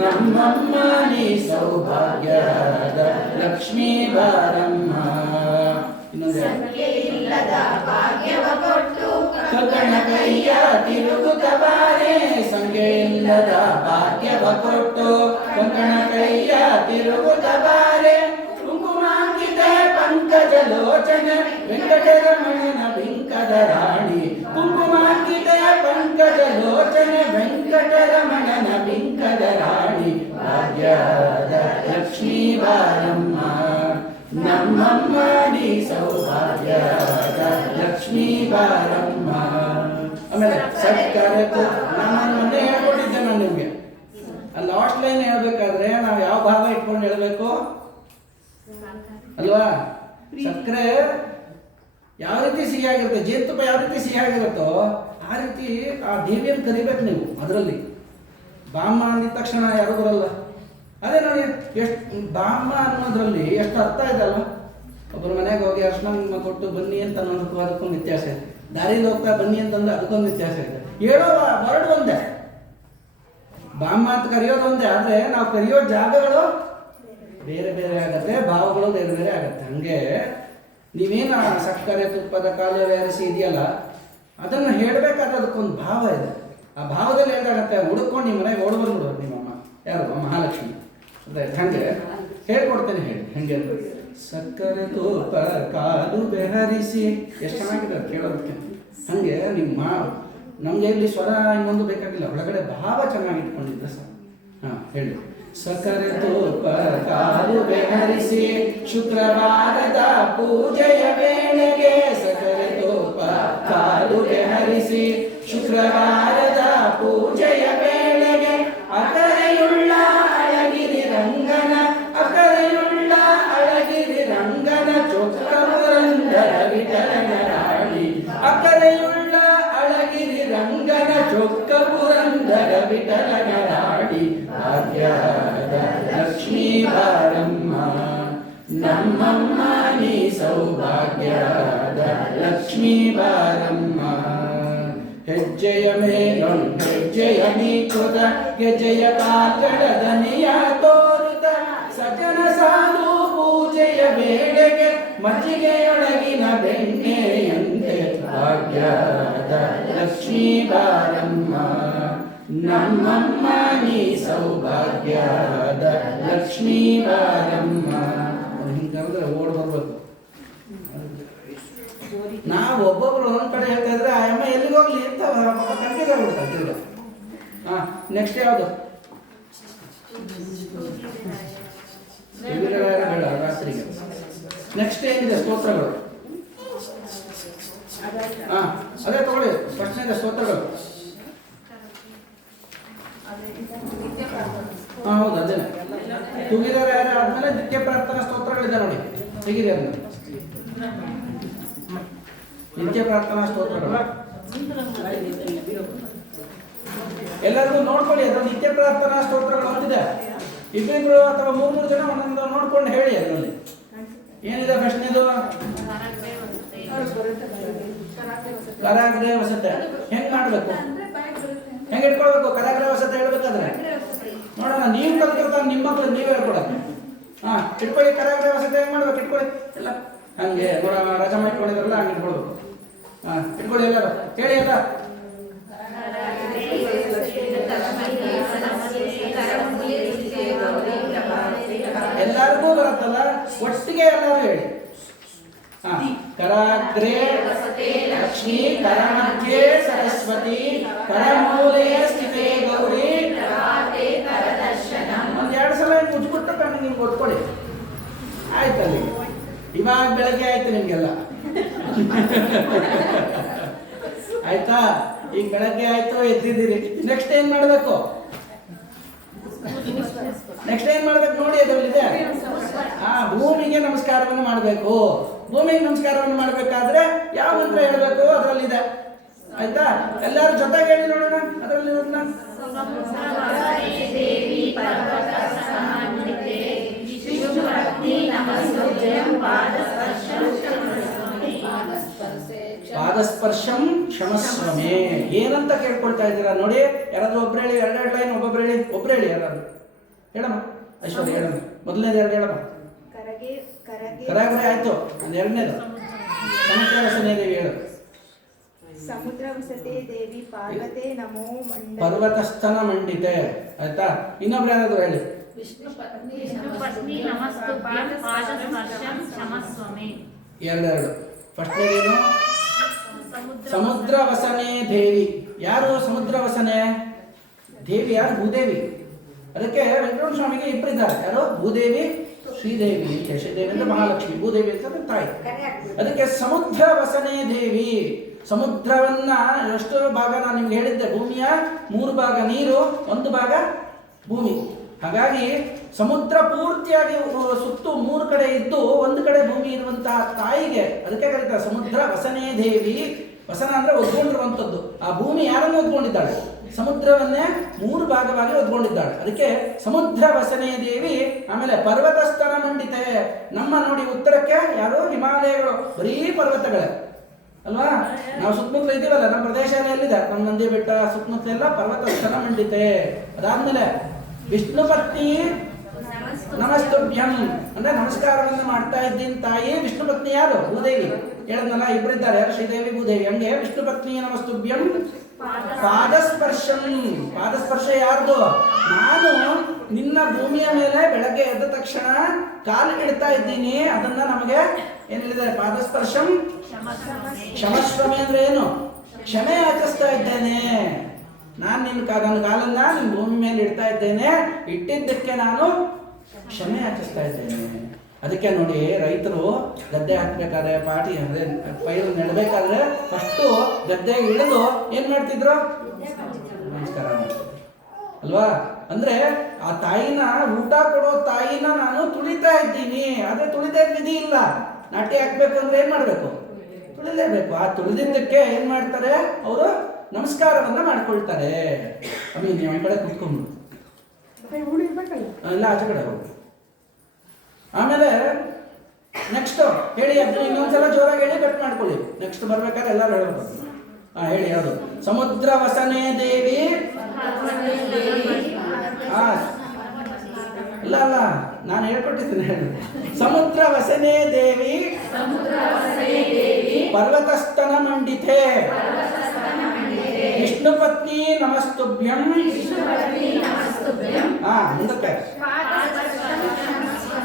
ನಮ್ಮಮ್ಮ ನೀ ಸೌಭಾಗ್ಯದ ಲಕ್ಷ್ಮೀ ಬಾರಮ್ಮ. ಸಂಖ್ಯೆಯಿಲ್ಲದ ಭಾಗ್ಯವ ಕೊಟ್ಟು ಕಕ್ಕಣ ಕೈಯ ತಿರುಗುತ್ತ ಬಾರೆ. ಸಂಖ್ಯೆಯಿಲ್ಲದ ಭಾಗ್ಯವ ಕೊಟ್ಟು ಕಕ್ಕಣ ಕೈಯ ತಿರುಗುತ್ತ ಬಾರೆ. ಕುಂಕುಮಾಂಕಿತ ಪಂಕಜ ಲೋಚನ ವೆಂಕಟರಮಣನ ಬಿಂಕದ ರಾಣಿ. ಕುಂಕುಮಾಂಕಿತ ಪಂಕಜ ಲೋಚನ ವೆಂಕಟರಮಣನ ಬಿಂಕದ ರಾಣಿ. ಭಾಗ್ಯದ ಲಕ್ಷ್ಮೀ ಬಾರಮ್ಮ ನಮ್ಮಮ್ಮ ನೀ ಸೌಭಾಗ್ಯದ ಲಕ್ಷ್ಮೀ ಬಾರಮ್ಮ. ಆಮೇಲೆ ಸತ್ಕಾರ ನಾನು ಮೊನ್ನೆ ಹೇಳ್ಕೊಟ್ಟಿದ್ದೆ. ನಾನು ನಿಮಗೆ ಅಲ್ಲಿ ಲಾಸ್ಟ್ ಲೈನ್ ಹೇಳ್ಬೇಕಾದ್ರೆ ನಾವು ಯಾವ ಭಾಗ ಇಟ್ಕೊಂಡು ಹೇಳ್ಬೇಕು ಅಲ್ವಾ? ಸಕ್ಕರೆ ಯಾವ ರೀತಿ ಸಿಹಿಯಾಗಿರುತ್ತೆ, ಜೇನುತುಪ್ಪ ಯಾವ ರೀತಿ ಸಿಹಿಯಾಗಿರುತ್ತೋ ಆ ರೀತಿ ಆ ದೇವಿಯನ್ನು ಕರಿಬೇಕು ನೀವು. ಅದರಲ್ಲಿ ಬಾಮ್ಮ ಅಂದಿದ ತಕ್ಷಣ ಯಾರು ಬರಲ್ಲ. ಅದೇ ನೋಡಿ, ಎಷ್ಟು ಬಾಮ್ಮ ಅನ್ನೋದ್ರಲ್ಲಿ ಎಷ್ಟು ಅರ್ಥ ಇದೆಲ್ಲ. ಒಬ್ಬರ ಮನೆಗೆ ಹೋಗಿ ಅರ್ಶನ ಕೊಟ್ಟು ಬನ್ನಿ ಅಂತ ಅನ್ನೋದಕ್ಕೂ ಅದಕ್ಕೊಂದು ವ್ಯತ್ಯಾಸ ಇದೆ. ದಾರಿಯಲ್ಲಿ ಹೋಗ್ತಾ ಬನ್ನಿ ಅಂತಂದ್ರೆ ಅದಕ್ಕೊಂದು ವ್ಯತ್ಯಾಸ ಇದೆ. ಹೇಳೋ ವರ್ಡ್ ಒಂದೇ, ಬಾಮ್ಮ ಅಂತ ಕರೆಯೋದು ಒಂದೇ. ಆದರೆ ನಾವು ಕರೆಯೋ ಜಾಗಗಳು ಬೇರೆ ಬೇರೆ ಆಗತ್ತೆ, ಭಾವಗಳು ಬೇರೆ ಬೇರೆ ಆಗತ್ತೆ. ಹಂಗೆ ನೀವೇನು ಸಕ್ಕರೆ ತುಪ್ಪದ ಕಾಲುವೆ ಅರಸಿ ಇದೆಯಲ್ಲ, ಅದನ್ನು ಹೇಳಬೇಕಾದ್ರೆ ಅದಕ್ಕೊಂದು ಭಾವ ಇದೆ. ಆ ಭಾವದಲ್ಲಿ ಏನಾಗತ್ತೆ, ಹುಡುಕೊಂಡು ನಿಮ್ಮ ಮನೆಗೆ ಓಡ್ ಬಂದ್ಬಿಡೋರು ನಿಮ್ಮಮ್ಮ. ಯಾರು? ಮಹಾಲಕ್ಷ್ಮಿ. ಹಂಗೆ ಹೇಳ್ಕೊಡ್ತೇನೆ ಹೇಳಿ ಹೆಂಗೆ. ಸಕ್ಕರೆ ತೋಪ ಕಾಲು ಬೆಹರಿಸಿ, ಎಷ್ಟು ಚೆನ್ನಾಗಿದೆ ಕೇಳೋದಕ್ಕೆ. ಹಾಗೆ ನಿಮ್ಮ ನಮಗೆ ಇಲ್ಲಿ ಸ್ವರ ಇನ್ನೊಂದು ಬೇಕಾಗಿಲ್ಲ, ಒಳಗಡೆ ಭಾವ ಚೆನ್ನಾಗಿ ಇಟ್ಕೊಂಡಿದ್ದ ಸರ್. ಹಾಂ ಹೇಳಿ. ಸಕ್ಕರೆ ತೋಪ ಕಾಲು ಬೆಹರಿಸಿ ಶುಕ್ರವಾರದ ಪೂಜೆಯ ವೇಳೆಗೆ, ಸಕ್ಕರೆ ತೋಪ ಕಾಲು ಬೆಹರಿಸಿ ಶುಕ್ರವಾರದ ಪೂಜೆಯ ವೇಳೆಗೆ, ಅಕರೆಯುಳ್ಳ ಅಳಗಿರಿ ರಂಗನ, ಅಕರೆಯುಳ್ಳ ಅಳಗಿರಿ ರಂಗನ ಚೊಕ್ಕ ಪುರಂದರ ವಿಠಲನ ರಾಣಿ, ಅಕರೆಯುಳ್ಳ ಅಳಗಿರಿ ರಂಗನ ಚೊಕ್ಕ ಪುರಂದರ ವಿಠಲನ ರಾಣಿ, ಭಾಗ್ಯದ ಲಕ್ಷ್ಮೀ ಬಾರಮ್ಮ ನಮ್ಮಮ್ಮ ನೀ ಸೌಭಾಗ್ಯದ ಲಕ್ಷ್ಮೀ ಬಾರಮ್ಮ. ಹೆಜ್ಜೆಯ ಮೇಲೊಂದು ಹೆಜ್ಜೆಯ ನೀಕೃತ ಗೆಜ್ಜೆಯ ಕಾಕಡದನಿಯ ತೋರುತ, ಸಜನ ಸಾಲು ಪೂಜೆಯ ವೇಳೆಗೆ ಮಜ್ಜಿಗೆಯೊಳಗಿನ ಬೆಣ್ಣೆಯಂತೆ, ಭಾಗ್ಯದ ಲಕ್ಷ್ಮೀ ಬಾರಮ್ಮ ನಮ್ಮಮ್ಮ ನೀ ಸೌಭಾಗ್ಯದ ಲಕ್ಷ್ಮೀ ಬಾರಮ್ಮ. ಹಿಂಗಾದ್ರೆ ಓಡ್ ಬರ್ಬೇಕು. ನಾವು ಒಬ್ಬೊಬ್ರು ಒಂದ್ ಕಡೆ ಹೇಳ್ತಾ ಇದ್ರೆ ಆ ಅಮ್ಮ ಎಲ್ಲಿಗೆ ಹೋಗ್ಲಿ ಅಂತ ಕನ್ಫ್ಯೂಸ್ ಆಗ್ಬಿಡ್ತಾರೆ. ಹಾ, ನೆಕ್ಸ್ಟ್ ಯಾವುದು? ರಾತ್ರಿಗೆ ನೆಕ್ಸ್ಟ್ ಏನಿದೆ? ಸ್ತೋತ್ರಗಳು. ಹಾ, ಅದೇ ತಗೊಳ್ಳಿ. ಫಸ್ಟ್ನೇದ ಸ್ತೋತ್ರಗಳು. ಹಾ ಹೌದು, ಅದೇ ತುಗಿದಾರ ಆದ್ಮೇಲೆ ನಿತ್ಯ ಪ್ರಾರ್ಥನಾ ಸ್ತೋತ್ರಗಳಿದೆ ನೋಡಿ, ಹೇಗಿದೆ ಅದನ್ನ? ನಿತ್ಯ ಪ್ರಾರ್ಥನಾ ಸ್ತೋತ್ರಗಳು ಎಲ್ಲರಿಗೂ ನೋಡ್ಕೊಳ್ಳಿ. ಅದು ನಿತ್ಯ ಪ್ರಾರ್ಥನಾ ಸ್ತೋತ್ರಗಳು ಅಂತಿದೆ. ಇಬ್ಬರಿಬ್ರು ಅಥವಾ ಮೂರು ಜನ ಒಂದೊಂದು ನೋಡ್ಕೊಂಡು ಹೇಳಿ. ಅದರಲ್ಲಿ ಏನಿದೆ? ಫಸ್ಟ್ನೇದು ಕರಾಗ್ರೇ ವಸತೆ. ಹೆಂಗ್ ಮಾಡ್ಬೇಕು? ಹೆಂಗ್ ಇಟ್ಕೊಳ್ಬೇಕು? ಕರಾಗ್ರೇ ವಸತೆ ಹೇಳ್ಬೇಕಾದ್ರೆ ನೋಡೋಣ. ನೀವು ಕಲ್ತಿರ್ತಾರೆ, ನಿಮ್ಮ ಮಕ್ಕಳು ನೀವೇ ಹೇಳ್ಕೊಡಕ್ಕೆ. ಹಾ, ಇಟ್ಕೊಳ್ಳಿ. ಕರಾಗ್ರೇ ವಸತೆ ಹೆಂಗ್ ಮಾಡ್ಬೇಕು? ಇಟ್ಕೊಳ್ಳಿ ಎಲ್ಲ ಹಂಗೆ. ನೋಡೋಣ, ರಜಾ ಇಟ್ಕೊಂಡಿದ್ರಲ್ಲ ಹಂಗೆ ಇಟ್ಕೊಳ್ಬೇಕು. ಹಾ, ಇಟ್ಕೊಳ್ಳಿ ಎಲ್ಲರೂ ಹೇಳಿ. ಎಲ್ಲ ಎಲ್ಲರಿಗೂ ಬರುತ್ತಲ್ಲ, ಒಟ್ಟಿಗೆ ಎಲ್ಲರೂ ಹೇಳಿ. ಹಾ, ಕರಾಗ್ರೇ ಲಕ್ಷ್ಮೀ, ಕರಮಧ್ಯೆ ಸರಸ್ವತಿ, ಕರಮೂಲೆ ಸ್ಥಿತೇ ಗೌರಿ. ಒಂದೆರಡು ಸಲ ಮುಚ್ಚಿಬಿಟ್ಟು ಕಣ್ಣು ನಿಮ್ಗೆ ಗೊತ್ಕೊಳ್ಳಿ. ಆಯ್ತಲ್ಲಿ ಇವಾಗ ಬೆಳಗ್ಗೆ ಆಯ್ತು ನಿಮ್ಗೆಲ್ಲ. ಆಯ್ತಾ? ಈಗ ಬೆಳಗ್ಗೆ ಆಯ್ತು, ಎದ್ದಿದ್ದೀರಿ. ನೆಕ್ಸ್ಟ್ ಏನ್ ಮಾಡ್ಬೇಕು? ನೆಕ್ಸ್ಟ್ ಏನ್ ಮಾಡ್ಬೇಕು ನೋಡಿ, ಅದರಲ್ಲಿದೆ. ಭೂಮಿಗೆ ನಮಸ್ಕಾರವನ್ನು ಮಾಡಬೇಕು. ಭೂಮಿಗೆ ನಮಸ್ಕಾರವನ್ನು ಮಾಡಬೇಕಾದ್ರೆ ಯಾವ ಮಂತ್ರ ಹೇಳ್ಬೇಕು ಅದರಲ್ಲಿದೆ. ಆಯ್ತಾ? ಎಲ್ಲರೂ ಜೊತೆಗೆ ಹೇಳಿ ನೋಡೋಣ. ಅದರಲ್ಲಿ ಪಾದಸ್ಪರ್ಶಂ ಕ್ಷಮಸ್ವಮೇ. ಏನಂತ ಕೇಳ್ಕೊಳ್ತಾ ಇದ್ದೀರಾ ನೋಡಿ. ಯಾರಾದ್ರೂ ಒಬ್ರು ಹೇಳಿ. ಎರಡೆರಡು ಲೈನ್ ಒಬ್ಬೊಬ್ರು ಹೇಳಿ. ಒಬ್ರು ಹೇಳಿ. ಯಾರಾದ್ರು ಹೇಳಮ್ಮ. ಐಶ್ವರ್ಯ ಹೇಳಮ್ಮ. ಮೊದಲನೇದು ಎರಡು ಹೇಳಮ್ಮ. ಕರಾಗ್ರೆ ಆಯ್ತು. ಒಂದು ಎರಡನೇದು ಸಮುದ್ರ ವಸನೆ ದೇವಿ ಹೇಳು. ಸಮುದ್ರ ವಸತೆ ದೇವಿ ಪಾರ್ವತೆ ನಮೋ ಪರ್ವತಸ್ಥನ ಮಂಡಿತೆ. ಆಯ್ತಾ? ಇನ್ನೊಬ್ರು ಯಾರಾದ್ರು ಹೇಳಿ. ಎರಡೆರಡು. ಫಸ್ಟ್ನೇದೇನು? ಸಮುದ್ರ ವಸನೆ ದೇವಿ. ಯಾರು ಸಮುದ್ರ ವಸನೆ ದೇವಿ? ಯಾರು? ಭೂದೇವಿ. ಅದಕ್ಕೆ ವೆಂಕಟರಮಣ ಸ್ವಾಮಿಗೆ ಇಬ್ಬರಿದ್ದಾರೆ. ಯಾರು? ಭೂದೇವಿ, ಶ್ರೀದೇವಿ. ಶ್ರೀದೇವಿ ಅಂದ್ರೆ ಮಹಾಲಕ್ಷ್ಮಿ, ಭೂದೇವಿ ಅಂತ ತಾಯಿ. ಅದಕ್ಕೆ ಸಮುದ್ರ ವಸನೆ ದೇವಿ. ಸಮುದ್ರವನ್ನ ಎಷ್ಟೋ ಭಾಗ ನಾನು ನಿಮ್ಗೆ ಹೇಳಿದ್ದೆ. ಭೂಮಿಯ 3 ಭಾಗ ನೀರು, 1 ಭಾಗ ಭೂಮಿ. ಹಾಗಾಗಿ ಸಮುದ್ರ ಪೂರ್ತಿಯಾಗಿ ಸುತ್ತು 3 ಕಡೆ ಇದ್ದು 1 ಕಡೆ ಭೂಮಿ ಇರುವಂತಹ ತಾಯಿಗೆ ಅದಕ್ಕೆ ಕರೀತಾರೆ ಸಮುದ್ರ ವಸನೆ ದೇವಿ. ವಸನ ಅಂದ್ರೆ ಒದ್ಕೊಂಡಿರುವಂಥದ್ದು. ಆ ಭೂಮಿ ಯಾರನ್ನು ಒದ್ಕೊಂಡಿದ್ದಾಳೆ? ಸಮುದ್ರವನ್ನೇ 3 ಭಾಗವಾಗಿ ಒದ್ಕೊಂಡಿದ್ದಾಳೆ. ಅದಕ್ಕೆ ಸಮುದ್ರ ವಸನೆ ದೇವಿ. ಆಮೇಲೆ ಪರ್ವತಸ್ಥನ ಮಂಡಿತೆ. ನಮ್ಮ ನೋಡಿ ಉತ್ತರಕ್ಕೆ ಯಾರು? ಹಿಮಾಲಯಗಳು, ಬರೀ ಪರ್ವತಗಳೇ ಅಲ್ವಾ? ನಾವು ಸುತ್ತಮುತ್ತಲು ಇದ್ದೀವಲ್ಲ, ನಮ್ಮ ಪ್ರದೇಶ ಎಲ್ಲ ಎಲ್ಲಿದೆ? ನಮ್ಮ ನಂದಿ ಬೆಟ್ಟ ಸುತ್ತಮುತ್ತಲೆಲ್ಲ ಪರ್ವತಸ್ಥನ ಮಂಡಿತೆ. ಅದಾದ್ಮೇಲೆ ವಿಷ್ಣು ಪತ್ನಿ ನಮಸ್ತುಭ್ಯಂ ಅಂದ್ರೆ ನಮಸ್ಕಾರವನ್ನು ಮಾಡ್ತಾ ಇದ್ದೀನಿ ತಾಯಿ. ವಿಷ್ಣು ಪತ್ನಿ ಯಾರು? ಭೂದೇವಿ. ಹೇಳದ್ನಲ್ಲ, ಇಬ್ಬರಿದ್ದಾರೆ. ಯಾರು? ಶ್ರೀದೇವಿ, ಭೂದೇವಿ. ಹಂಗೆ ವಿಷ್ಣು ಪತ್ನಿ ನಮಸ್ತುಭ್ಯಂ ಪಾದಸ್ಪರ್ಶಂ. ಪಾದಸ್ಪರ್ಶ ಯಾರ್ದು? ನಾನು ನಿನ್ನ ಭೂಮಿಯ ಮೇಲೆ ಬೆಳಗ್ಗೆ ಎದ್ದ ತಕ್ಷಣ ಕಾಲು ಇಡ್ತಾ ಇದ್ದೀನಿ, ಅದನ್ನ ನಮಗೆ ಏನ್ ಹೇಳಿದ್ದಾರೆ? ಪಾದಸ್ಪರ್ಶಂ ಕ್ಷಮಸ್ವಮೆ ಅಂದ್ರೆ ಏನು? ಕ್ಷಮೆ ಯಾಚಿಸ್ತಾ ಇದ್ದೇನೆ. ನಾನು ನನ್ನ ಕಾಲನ್ನ ನಿನ್ನ ಭೂಮಿ ಮೇಲೆ ಇಡ್ತಾ ಇದ್ದೇನೆ, ಇಟ್ಟಿದ್ದಕ್ಕೆ ನಾನು ಕ್ಷಮೆ ಯಾಚಿಸ್ತಾ ಇದ್ದೇನೆ. ಅದಕ್ಕೆ ನೋಡಿ, ರೈತರು ಗದ್ದೆ ಹಾಕ್ಬೇಕಾದ್ರೆ, ಪಾಟಿ ಅಂದ್ರೆ ಪೈರು ನೆಡಬೇಕಾದ್ರೆ ಫಸ್ಟು ಗದ್ದೆಗೆ ಇಳಿದು ಏನ್ ಮಾಡ್ತಿದ್ರು? ನಮಸ್ಕಾರ ಮಾಡ್ತಿದ್ರು ಅಲ್ವಾ? ಅಂದ್ರೆ ಆ ತಾಯಿನ, ಊಟ ಕೊಡೋ ತಾಯಿನ ನಾನು ತುಳಿತಾ ಇದ್ದೀನಿ. ಆದ್ರೆ ತುಳಿದೇ ವಿಧಿ ಇಲ್ಲ. ನಾಟಿ ಹಾಕ್ಬೇಕು ಅಂದ್ರೆ ಏನ್ ಮಾಡ್ಬೇಕು? ತುಳಿಲೇಬೇಕು. ಆ ತುಳಿದಿದ್ದಕ್ಕೆ ಏನ್ ಮಾಡ್ತಾರೆ ಅವರು? ನಮಸ್ಕಾರವನ್ನ ಮಾಡ್ಕೊಳ್ತಾರೆ. ಆಮೇಲೆ ನೀವು ಕಡೆ ಕುತ್ಕೊಂಡು ಎಲ್ಲ ಆಚೆ ಕಡೆ ಹೋಗಿ. ಆಮೇಲೆ ನೆಕ್ಸ್ಟ್ ಹೇಳಿ, ಅದು ಇನ್ನೊಂದ್ಸಲ ಜೋರಾಗಿ ಹೇಳಿ ಕಟ್ ಮಾಡ್ಕೊಳ್ಳಿ. ನೆಕ್ಸ್ಟ್ ಬರ್ಬೇಕಾದ್ರೆ ಎಲ್ಲರೂ ಹೇಳ್ಬೇಕು. ಹೇಳಿ ಯಾವುದು? ಸಮುದ್ರ ವಸನೆ ದೇವಿ. ಇಲ್ಲ ಅಲ್ಲ, ನಾನು ಹೇಳ್ಕೊಟ್ಟಿದ್ದೀನಿ ಹೇಳಿ. ಸಮುದ್ರ ವಸನೆ ದೇವಿ ಪರ್ವತಸ್ತನ ಮಂಡಿತೆ ವಿಷ್ಣು ಪತ್ನಿ ನಮಸ್ತುಭ್ಯಂ. ಮುಂದಕ್ಕೆ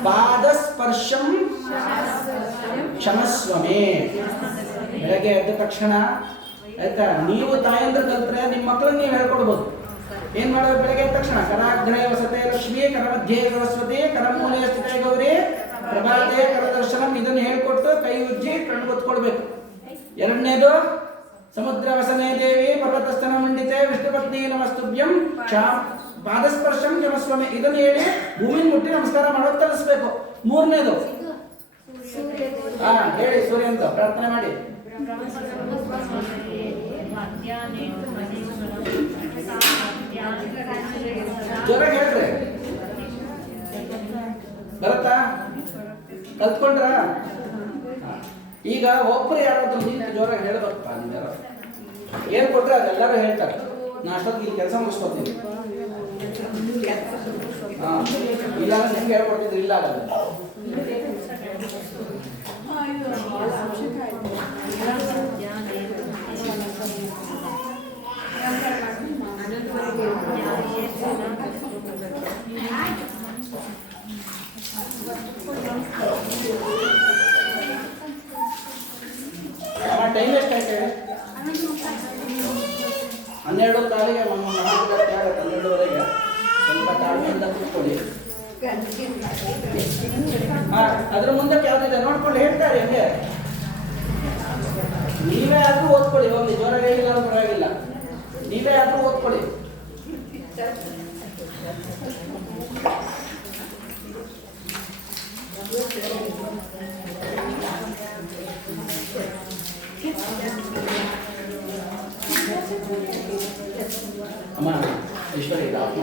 ಪಾದಸ್ಪರ್ಶಂ ಕ್ಷಮಸ್ವಮೇ. ಬೆಳಗ್ಗೆ ಎದ್ದ ತಕ್ಷಣ ಆಯ್ತಾ, ನೀವು ತಾಯಂದ್ರ ಕಲ್ತ್ರೆ ನಿಮ್ಮ ಮಕ್ಕಳನ್ನ ನೀವು ಹೇಳ್ಕೊಡ್ಬೋದು. ಏನ್ ಮಾಡೋದು? ಬೆಳಗ್ಗೆ ಎದ್ದ ತಕ್ಷಣ ಕರಾಗ್ರೇ ವಸತೆ ಲಕ್ಷ್ಮಿ, ಕರಮಧ್ಯೆ ಸರಸ್ವತಿ, ಕರಮೂಲೆ ಸ್ಥಿತೇ ಗೌರಿ, ಪ್ರಭಾತೆ ಕರದರ್ಶನಂ. ಇದನ್ನು ಹೇಳ್ಕೊಟ್ಟು ಕೈ ಉಜ್ಜಿ ಕಣ್ಣು ಗೊತ್ಕೊಳ್ಬೇಕು. ಎರಡನೇದು ಸಮುದ್ರ ವಸನೆ ದೇವಿ ಪರ್ವತಸ್ಥನ ಮಂಡಿತೆ ವಿಷ್ಣು ಪತ್ನಿ ನಮಸ್ತುಭ್ಯಂ ಪಾದಸ್ಪರ್ಶಂ ಕ್ಷಮಸ್ವಮೆ. ಇದನ್ನು ಹೇಳಿ ಭೂಮಿ ಮುಟ್ಟಿ ನಮಸ್ಕಾರ ಮಾಡೋದು ಕಲಿಸ್ಬೇಕು. ಮೂರನೇದು ಹೇಳಿ, ಸೂರ್ಯ ಅಂತ ಪ್ರಾರ್ಥನೆ ಮಾಡಿ. ಜೋರಾಗಿ ಹೇಳ್ರಿ. ಬರತ್ತಾ? ಕಲ್ತ್ಕೊಂಡ್ರ? ಈಗ ಒಬ್ರು ಯಾರಾದ್ರೂ ನಿಂತು ಜೋರಾಗಿ ಹೇಳ್ಬೇಕಪ್ಪ. ಏನ್ ಕೊಟ್ರೆ ಅದೆಲ್ಲರೂ ಹೇಳ್ತಾರೆ. ನಾ ಅಷ್ಟೊತ್ತಿಗೆ ಇಲ್ಲಿ ಕೆಲಸ ಮುಗಿಸ್ಕೊತೀನಿ. ಇಲ್ಲ ನಿಮ್ಗೆ ಹೇಳ್ಕೊಡ್ತಿದ್ರು. ಇಲ್ಲ ಆಗಲ್ಲ. ಟೈಮ್ ಎಷ್ಟಾಯ್ತು? 12 ಕಾಲಿಗೆ 12ವರೆಗೆ ಸ್ವಲ್ಪ ತಾಳ್ಮೆಯಿಂದ ಕೂತ್ಕೊಳ್ಳಿ. ಅದ್ರ ಮುಂದಕ್ಕೆ ಯಾವ್ದಿದೆ ನೋಡ್ಕೊಳ್ಳಿ, ಹೇಳ್ತಾರೆ ಹಂಗೆ. ನೀವೇ ಆದ್ರೂ ಓದ್ಕೊಳ್ಳಿ, ಹೋಗ್ಲಿ. ಜೋರಾಗಿ ಹೇಳಿಲ್ಲ ಅಂದ್ರೆ ಪರವಾಗಿಲ್ಲ. ನೀವೇ ಆದ್ರೂ ಓದ್ಕೊಳ್ಳಿ. ಅಮ್ಮ ಈಶ್ವರಿ ಆತ್ಮ